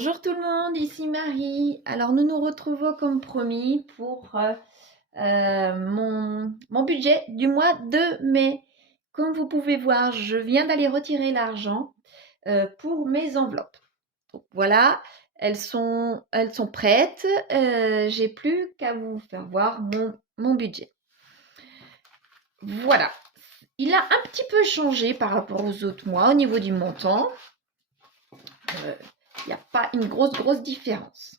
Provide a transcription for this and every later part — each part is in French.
Bonjour tout le monde, ici Marie. Alors nous nous retrouvons comme promis pour mon budget du mois de mai. Comme vous pouvez voir, je viens d'aller retirer l'argent pour mes enveloppes. Donc voilà, elles sont prêtes. J'ai plus qu'à vous faire voir mon budget. Voilà, il a un petit peu changé par rapport aux autres mois au niveau du montant. Il n'y a pas une grosse différence.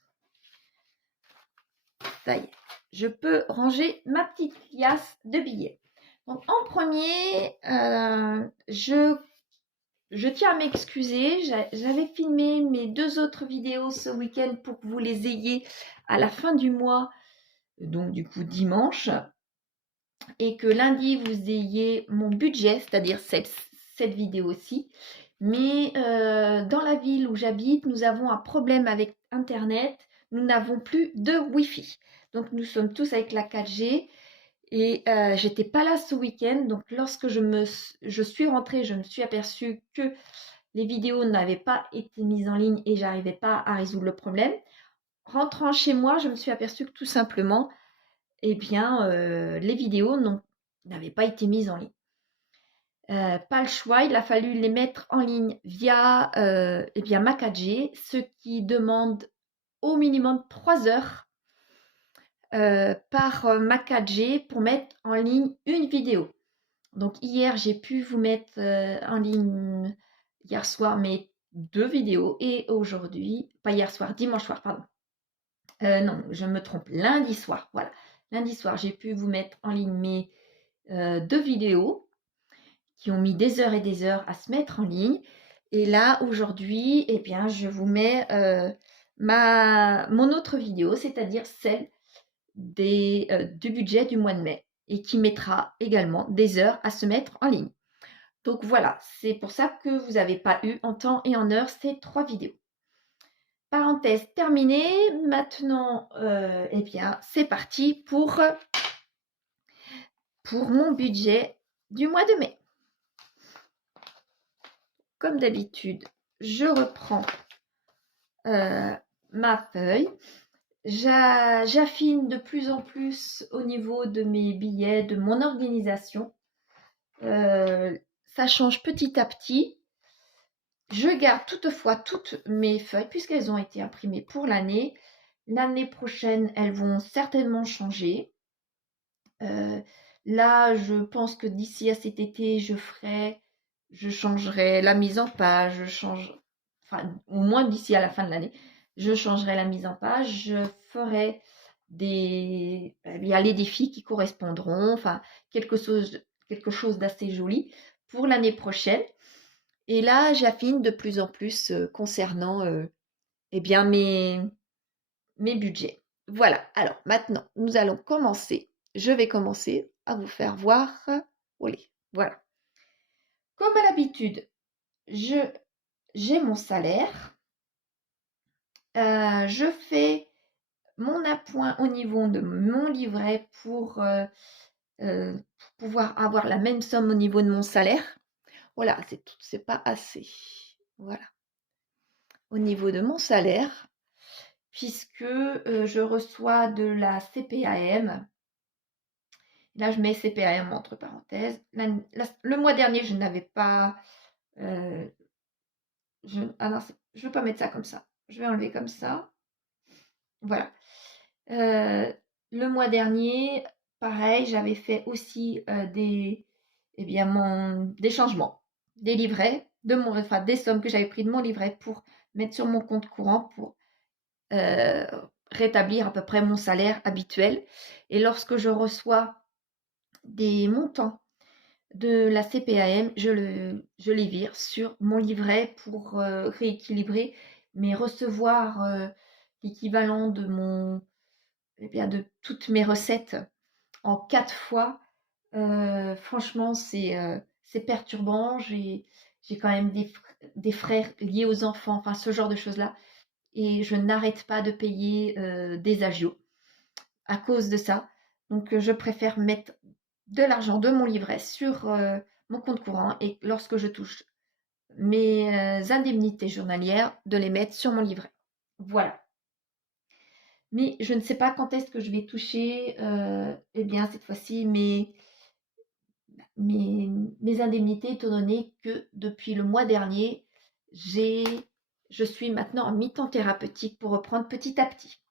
Ça y est, je peux ranger ma petite liasse de billets. Donc en premier, je tiens à m'excuser. J'avais filmé mes 2 autres vidéos ce week-end pour que vous les ayez à la fin du mois, donc du coup dimanche, et que lundi vous ayez mon budget, c'est-à-dire cette vidéo-ci. Mais dans la ville où j'habite, nous avons un problème avec Internet. Nous n'avons plus de Wi-Fi. Donc nous sommes tous avec la 4G. Et j'étais pas là ce week-end. Donc lorsque je suis rentrée, je me suis aperçue que les vidéos n'avaient pas été mises en ligne et j'arrivais pas à résoudre le problème. Rentrant chez moi, je me suis aperçue que tout simplement, eh bien, les vidéos n'avaient pas été mises en ligne. Pas le choix, il a fallu les mettre en ligne via eh bien, ma 4G, ce qui demande au minimum 3 heures par ma 4G pour mettre en ligne une vidéo. Donc hier, j'ai pu vous mettre en ligne hier soir mes 2 vidéos et aujourd'hui, pas hier soir, dimanche soir, pardon. Non, je me trompe, lundi soir, voilà. Lundi soir, j'ai pu vous mettre en ligne mes 2 vidéos qui ont mis des heures et des heures à se mettre en ligne. Et là, aujourd'hui, eh bien, je vous mets mon autre vidéo, c'est-à-dire celle du budget du mois de mai et qui mettra également des heures à se mettre en ligne. Donc voilà, c'est pour ça que vous n'avez pas eu en temps et en heure ces 3 vidéos. Parenthèse terminée, maintenant, eh bien, c'est parti pour mon budget du mois de mai. Comme d'habitude, je reprends ma feuille. J'affine de plus en plus au niveau de mes billets, de mon organisation. Ça change petit à petit. Je garde toutefois toutes mes feuilles puisqu'elles ont été imprimées pour l'année. L'année prochaine, elles vont certainement changer. Là, je pense que d'ici à cet été, je changerai la mise en page, enfin, au moins d'ici à la fin de l'année, je changerai la mise en page, je ferai il y a les défis qui correspondront, enfin, quelque chose d'assez joli pour l'année prochaine. Et là, j'affine de plus en plus concernant eh bien, mes budgets. Voilà, alors maintenant, nous allons commencer. Je vais commencer à vous faire voir. Voilà. Comme à l'habitude, j'ai mon salaire. Je fais mon appoint au niveau de mon livret pour pouvoir avoir la même somme au niveau de mon salaire. Voilà, c'est tout, c'est pas assez. Voilà. Au niveau de mon salaire, puisque je reçois de la CPAM. Là, je mets CPAM entre parenthèses. Le mois dernier, je n'avais pas... ah non, je ne veux pas mettre ça comme ça. Je vais enlever comme ça. Voilà. Le mois dernier, pareil, j'avais fait aussi des changements, des livrets, des sommes que j'avais pris de mon livret pour mettre sur mon compte courant pour rétablir à peu près mon salaire habituel. Et lorsque je reçois des montants de la CPAM, je les vire sur mon livret pour rééquilibrer, mais recevoir l'équivalent de de toutes mes recettes en 4 fois, franchement, c'est perturbant. J'ai quand même des frais liés aux enfants, enfin ce genre de choses-là. Et je n'arrête pas de payer des agios à cause de ça. Donc, je préfère mettre de l'argent de mon livret sur mon compte courant et lorsque je touche mes indemnités journalières, de les mettre sur mon livret. Voilà. Mais je ne sais pas quand est-ce que je vais toucher, eh bien, cette fois-ci, mes indemnités, étant donné que depuis le mois dernier, je suis maintenant en mi-temps thérapeutique pour reprendre petit à petit.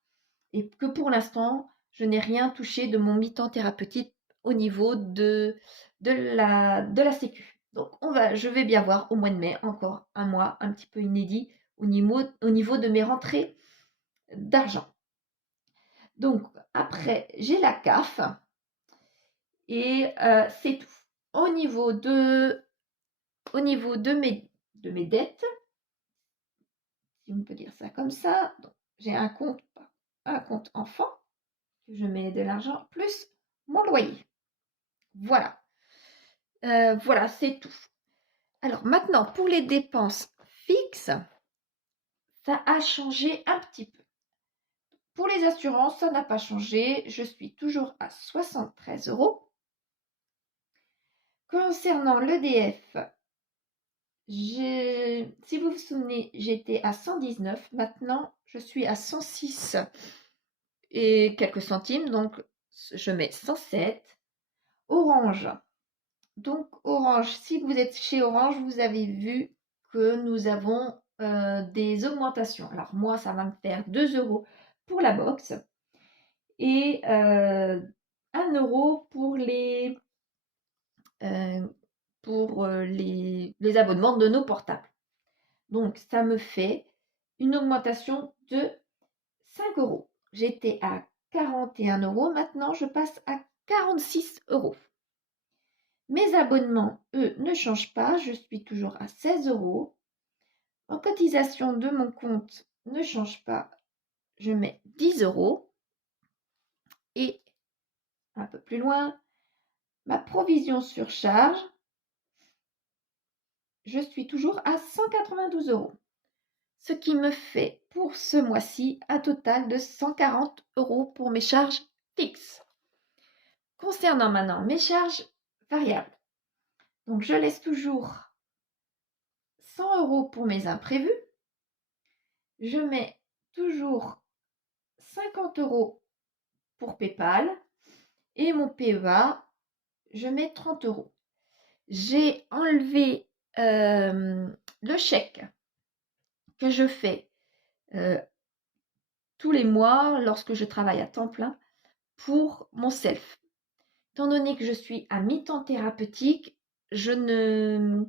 Et que pour l'instant, je n'ai rien touché de mon mi-temps thérapeutique au niveau de la Sécu. Donc, je vais bien voir au mois de mai, encore un mois un petit peu inédit au niveau de mes rentrées d'argent. Donc, après, j'ai la CAF et c'est tout. Au niveau de mes dettes, si on peut dire ça comme ça, donc, j'ai un compte enfant, que je mets de l'argent, plus mon loyer. Voilà. Voilà, c'est tout. Alors maintenant, pour les dépenses fixes, ça a changé un petit peu. Pour les assurances, ça n'a pas changé. Je suis toujours à 73 €. Concernant l'EDF, si vous vous souvenez, j'étais à 119. Maintenant, je suis à 106 et quelques centimes. Donc, je mets 107. Orange. Donc, Orange, si vous êtes chez Orange, vous avez vu que nous avons des augmentations. Alors, moi, ça va me faire 2 € pour la box et 1 € pour les abonnements de nos portables. Donc, ça me fait une augmentation de 5 €. J'étais à 41 €. Maintenant, je passe à 46 €. Mes abonnements, eux, ne changent pas. Je suis toujours à 16 €. En cotisation de mon compte ne change pas. Je mets 10 €. Et un peu plus loin, ma provision sur charge, je suis toujours à 192 €. Ce qui me fait pour ce mois-ci un total de 140 € pour mes charges fixes. Concernant maintenant mes charges variables, donc je laisse toujours 100 € pour mes imprévus. Je mets toujours 50 € pour PayPal et mon PEA, je mets 30 €. J'ai enlevé le chèque que je fais tous les mois lorsque je travaille à temps plein pour mon self. Étant donné que je suis à mi-temps thérapeutique, je ne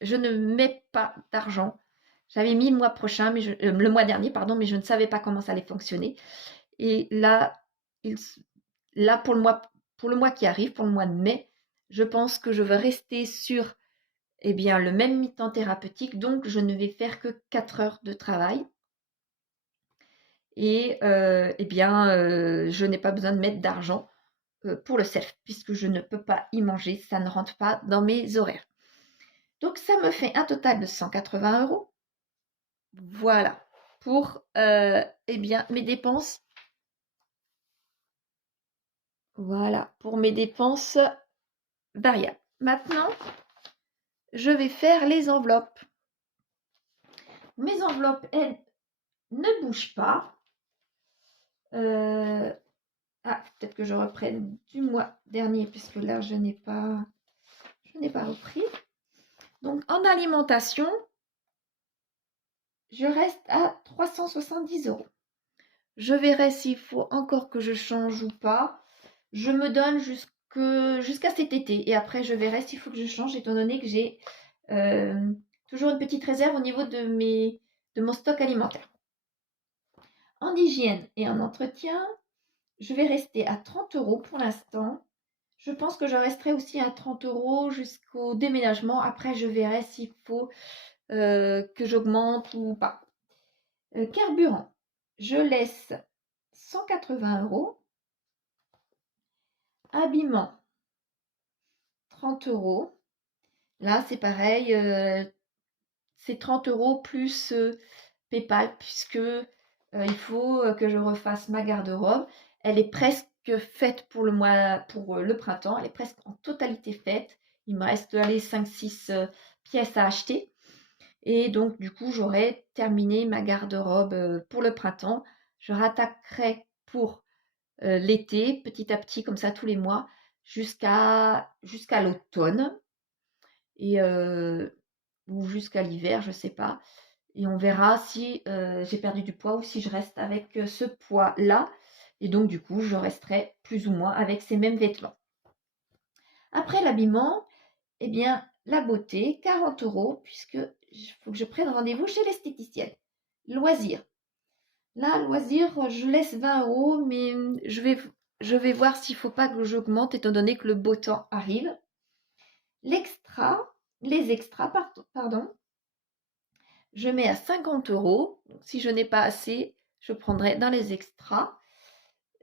mets pas d'argent. J'avais mis le mois prochain, le mois dernier, pardon, mais je ne savais pas comment ça allait fonctionner. Et là, pour le mois qui arrive, pour le mois de mai, je pense que je vais rester sur le même mi-temps thérapeutique. Donc, je ne vais faire que 4 heures de travail. Et je n'ai pas besoin de mettre d'argent pour le self, puisque je ne peux pas y manger, ça ne rentre pas dans mes horaires. Donc ça me fait un total de 180 €. Voilà pour mes dépenses. Voilà pour mes dépenses variables. Maintenant, je vais faire les enveloppes. Mes enveloppes, elles, ne bougent pas. Peut-être que je reprenne du mois dernier, puisque là, je n'ai pas repris. Donc, en alimentation, je reste à 370 €. Je verrai s'il faut encore que je change ou pas. Je me donne jusqu'à cet été. Et après, je verrai s'il faut que je change, étant donné que j'ai toujours une petite réserve au niveau de mon stock alimentaire. En hygiène et en entretien, je vais rester à 30 € pour l'instant. Je pense que je resterai aussi à 30 € jusqu'au déménagement. Après, je verrai s'il faut que j'augmente ou pas. Carburant, je laisse 180 €. Habillement, 30 €. Là, c'est pareil, c'est 30 € plus PayPal, puisque il faut que je refasse ma garde-robe. Elle est presque faite pour le printemps. Elle est presque en totalité faite. Il me reste 5-6 pièces à acheter. Et donc, du coup, j'aurai terminé ma garde-robe pour le printemps. Je rattaquerai pour l'été, petit à petit, comme ça, tous les mois, jusqu'à l'automne et ou jusqu'à l'hiver, je sais pas. Et on verra si j'ai perdu du poids ou si je reste avec ce poids-là. Et donc, du coup, je resterai plus ou moins avec ces mêmes vêtements. Après l'habillement, eh bien, la beauté, 40 €, puisque il faut que je prenne rendez-vous chez l'esthéticienne. Loisirs. Là, loisirs, je laisse 20 €, mais je vais voir s'il ne faut pas que j'augmente étant donné que le beau temps arrive. Les extras, pardon, je mets à 50 €. Si je n'ai pas assez, je prendrai dans les extras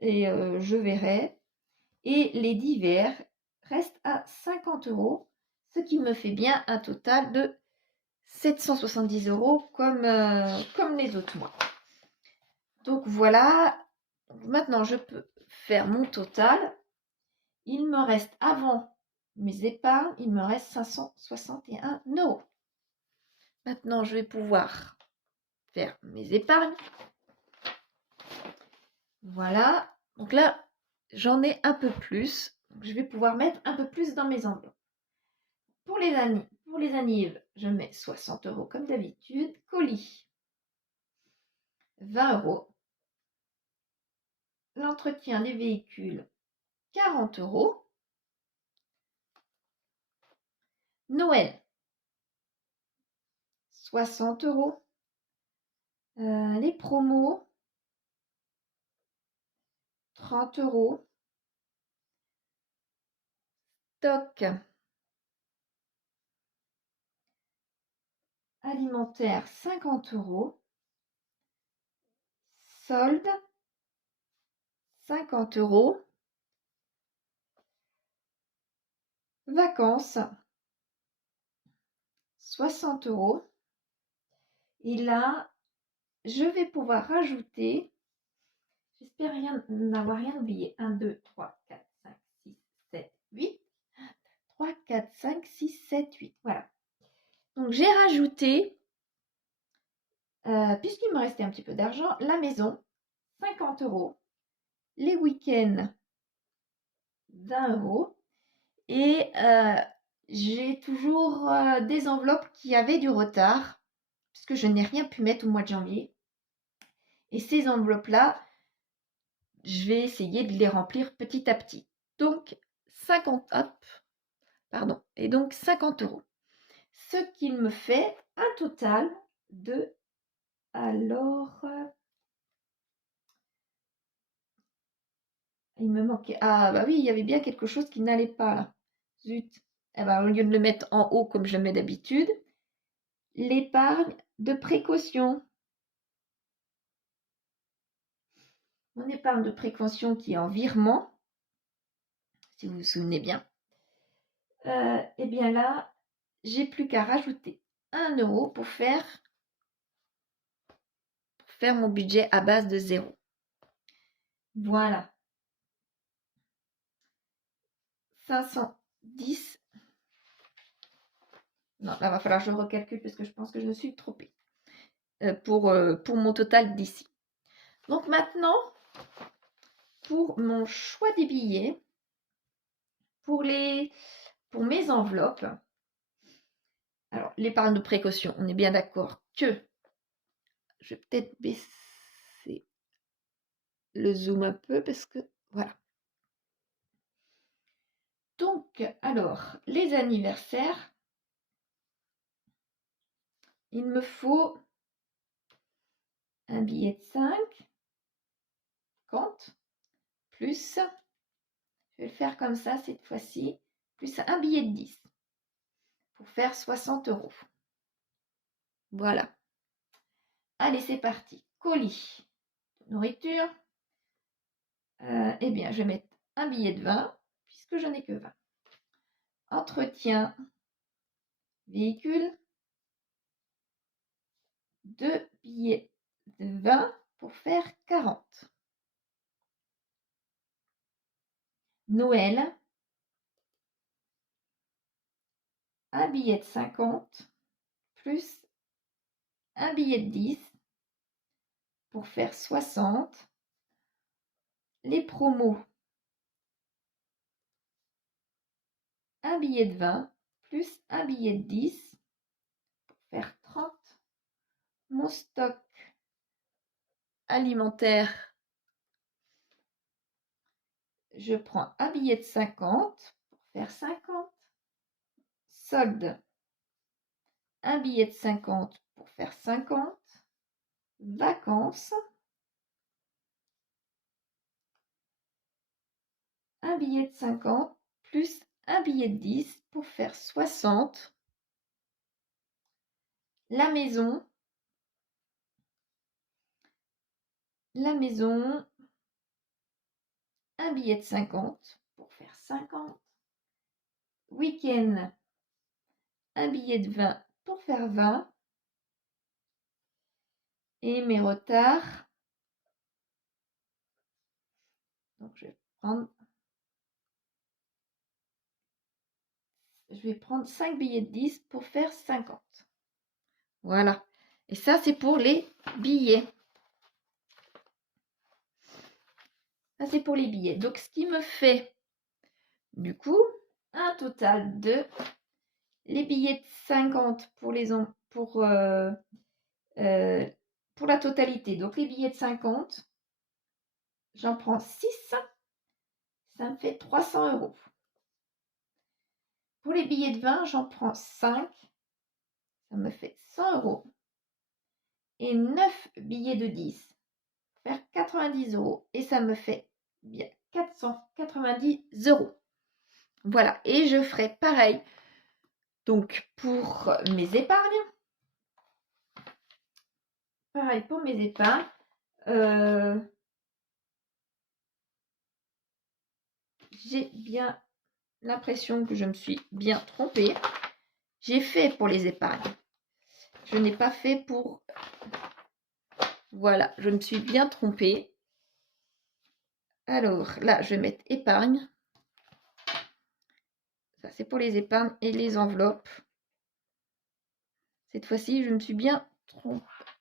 et je verrai. Et les divers restent à 50 €, ce qui me fait bien un total de 770 € comme les autres mois. Donc voilà, maintenant je peux faire mon total. Il me reste avant mes épargnes, il me reste 561 €. Maintenant je vais pouvoir faire mes épargnes. Voilà, donc là j'en ai un peu plus. Donc, je vais pouvoir mettre un peu plus dans mes enveloppes. Pour les annives, je mets 60 € comme d'habitude. Colis, 20 €. L'entretien des véhicules, 40 €. Noël, 60 €. Les promos, 30 €. Stock alimentaire, 50 €. Solde, 50 €. Vacances, 60 €. Et là, je vais pouvoir rajouter, j'espère n'avoir rien oublié, 1, 2, 3, 4, 5, 6, 7, 8. 3, 4, 5, 6, 7, 8. Voilà. Donc j'ai rajouté, puisqu'il me restait un petit peu d'argent, la maison, 50 €. Les week-ends, 20 €. Et j'ai toujours des enveloppes qui avaient du retard, puisque je n'ai rien pu mettre au mois de janvier. Et ces enveloppes-là, je vais essayer de les remplir petit à petit. Donc 50, hop, pardon, et donc 50 €. Ce qui me fait un total de, alors, il me manquait, ah bah oui, il y avait bien quelque chose qui n'allait pas là. Zut. Eh ben, au lieu de le mettre en haut comme je le mets d'habitude, l'épargne de précaution. Mon épargne de précaution qui est en virement, si vous vous souvenez bien. Et bien là, j'ai plus qu'à rajouter 1 € pour faire mon budget à base de 0. Voilà. 510. Non, là, va falloir que je recalcule parce que je pense que je me suis trompée pour mon total d'ici. Donc maintenant, pour mon choix des billets, pour mes enveloppes, alors l'épargne de précaution, on est bien d'accord que je vais peut-être baisser le zoom un peu parce que voilà. Donc, alors, les anniversaires, il me faut un billet de 5, compte, plus, je vais le faire comme ça cette fois-ci, plus un billet de 10 pour faire 60 €. Voilà. Allez, c'est parti. Colis, nourriture. Eh bien, je vais mettre un billet de 20 puisque je n'ai que 20. Entretien, véhicule, 2 billets de 20 pour faire 40. Noël, un billet de 50 plus un billet de 10 pour faire 60. Les promos, un billet de 20 plus un billet de 10 pour faire 30. Mon stock alimentaire, je prends un billet de 50 pour faire 50. Solde, un billet de 50 pour faire 50. Vacances, un billet de 50 plus un billet de 10 pour faire 60. La maison, un billet de 50 pour faire 50. Week-end, un billet de 20 pour faire 20. Et mes retards, donc je vais prendre 5 billets de 10 pour faire 50. Voilà. Et ça, c'est pour les billets. Ça, c'est pour les billets. Donc, ce qui me fait, du coup, un total de les billets de 50 pour la totalité. Donc, les billets de 50, j'en prends 6. Ça me fait 300 €. Pour les billets de 20, j'en prends 5. Ça me fait 100 €. Et 9 billets de 10, faire 90 €. Et ça me fait bien 490 €. Voilà. Et je ferai pareil. Donc, pour mes épargnes. Pareil pour mes épargnes. J'ai bien l'impression que je me suis bien trompée. J'ai fait pour les épargnes. Je n'ai pas fait pour... Voilà, je me suis bien trompée. Alors, là, je vais mettre épargne. Ça, c'est pour les épargnes et les enveloppes. Cette fois-ci, je me suis bien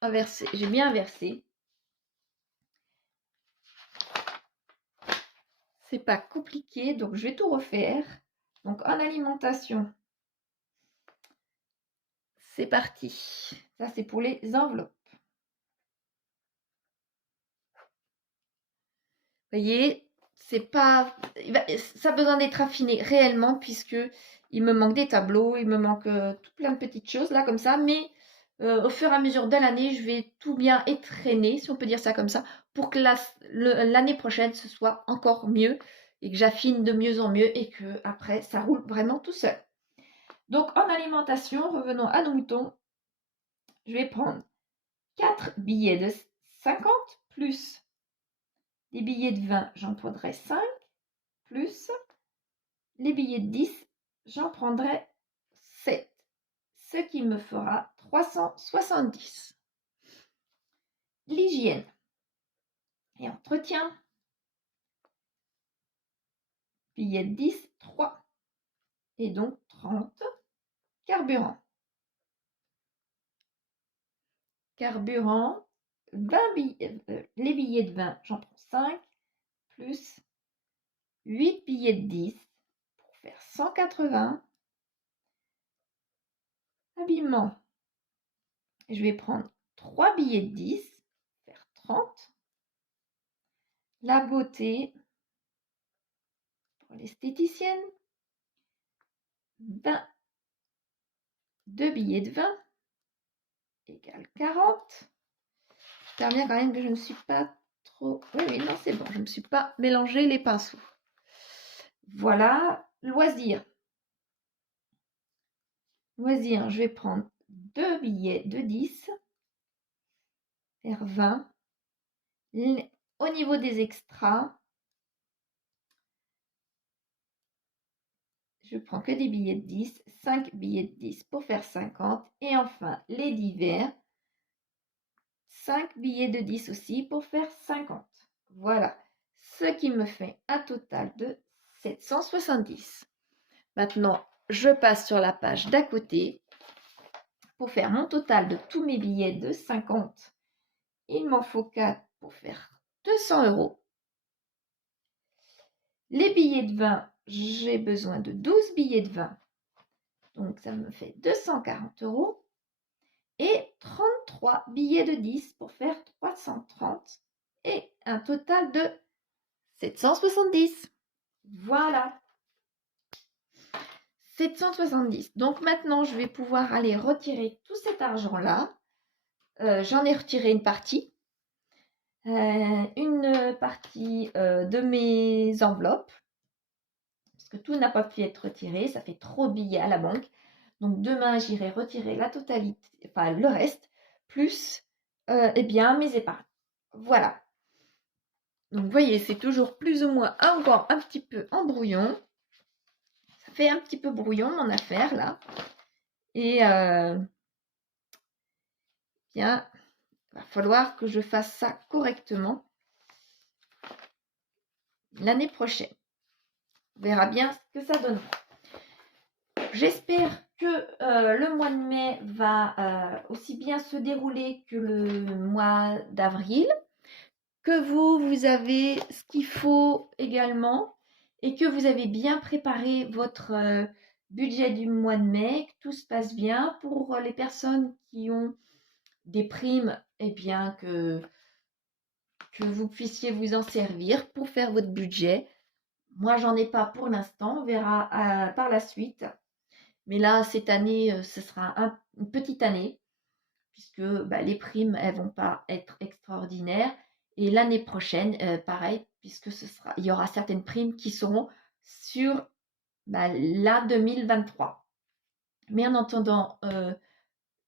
inversée. J'ai bien inversé. C'est pas compliqué, donc je vais tout refaire. Donc, en alimentation, c'est parti. Ça, c'est pour les enveloppes. Vous voyez, c'est pas... Ça a besoin d'être affiné réellement, puisque il me manque des tableaux, il me manque tout plein de petites choses là, comme ça. Mais au fur et à mesure de l'année, je vais tout bien étraîner, si on peut dire ça comme ça, pour que l'année prochaine, ce soit encore mieux et que j'affine de mieux en mieux et que après ça roule vraiment tout seul. Donc, en alimentation, revenons à nos moutons. Je vais prendre 4 billets de 50 plus les billets de 20, j'en prendrai 5, plus les billets de 10, j'en prendrai 7, ce qui me fera 370. L'hygiène et entretien, billets de 10, 3, et donc 30. Carburant. Carburant, 20 les billets de 20, j'en prends 5, plus 8 billets de 10 pour faire 180. Habillement, je vais prendre 3 billets de 10, faire 30. La beauté, pour l'esthéticienne, 2 billets de 20 égale 40. J'espère bien quand même que je ne suis pas trop... Oui, non, c'est bon, je ne me suis pas mélangé les pinceaux. Voilà, loisirs. Loisirs, je vais prendre 2 billets de 10, faire 20. Au niveau des extras, je prends que des billets de 10, 5 billets de 10 pour faire 50. Et enfin, les divers, 5 billets de 10 aussi pour faire 50. Voilà, ce qui me fait un total de 770. Maintenant, je passe sur la page d'à côté pour faire mon total de tous mes billets de 50. Il m'en faut 4 pour faire 200 €. Les billets de 20, j'ai besoin de 12 billets de 20. Donc, ça me fait 240 €. Et 33 billets de 10 pour faire 330. Et un total de 770. Voilà. 770. Donc maintenant, je vais pouvoir aller retirer tout cet argent-là. J'en ai retiré une partie. Une partie de mes enveloppes. Parce que tout n'a pas pu être retiré. Ça fait trop de billets à la banque. Donc demain, j'irai retirer la totalité, enfin le reste, plus eh bien, mes épargnes. Voilà. Donc vous voyez, c'est toujours plus ou moins encore un petit peu en brouillon. Ça fait un petit peu brouillon mon affaire là. Et bien, il va falloir que je fasse ça correctement l'année prochaine. On verra bien ce que ça donnera. J'espère que le mois de mai va aussi bien se dérouler que le mois d'avril, que vous avez ce qu'il faut également et que vous avez bien préparé votre budget du mois de mai, que tout se passe bien. Pour les personnes qui ont des primes, eh bien que vous puissiez vous en servir pour faire votre budget. Moi, j'en ai pas pour l'instant, on verra par la suite. Mais là, cette année, ce sera une petite année, puisque les primes, elles vont pas être extraordinaires. Et l'année prochaine, pareil, puisque il y aura certaines primes qui seront sur la 2023. Mais en attendant,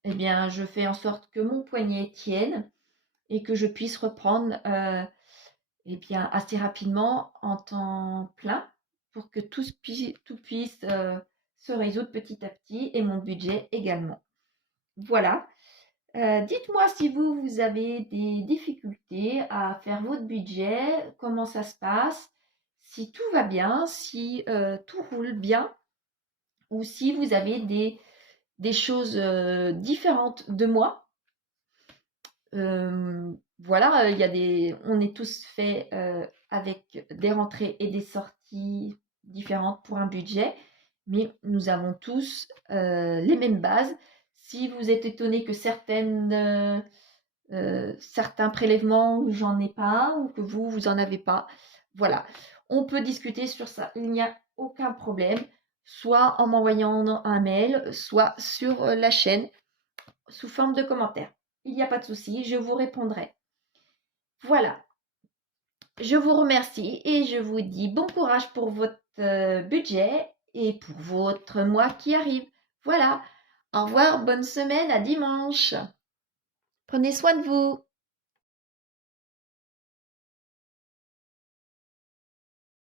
eh bien, je fais en sorte que mon poignet tienne et que je puisse reprendre eh bien, assez rapidement en temps plein pour que tout puisse se résoudre petit à petit et mon budget également. Voilà. Dites-moi si vous avez des difficultés à faire votre budget, comment ça se passe, si tout va bien, si tout roule bien, ou si vous avez des choses différentes de moi. Voilà, on est tous faits avec des rentrées et des sorties différentes pour un budget, mais nous avons tous les mêmes bases. Si vous êtes étonné que certains prélèvements, j'en ai pas, ou que vous en avez pas, voilà, on peut discuter sur ça. Il n'y a aucun problème, soit en m'envoyant un mail, soit sur la chaîne sous forme de commentaire. Il n'y a pas de souci, je vous répondrai. Voilà. Je vous remercie et je vous dis bon courage pour votre budget et pour votre mois qui arrive. Voilà. Au revoir, bonne semaine, à dimanche. Prenez soin de vous.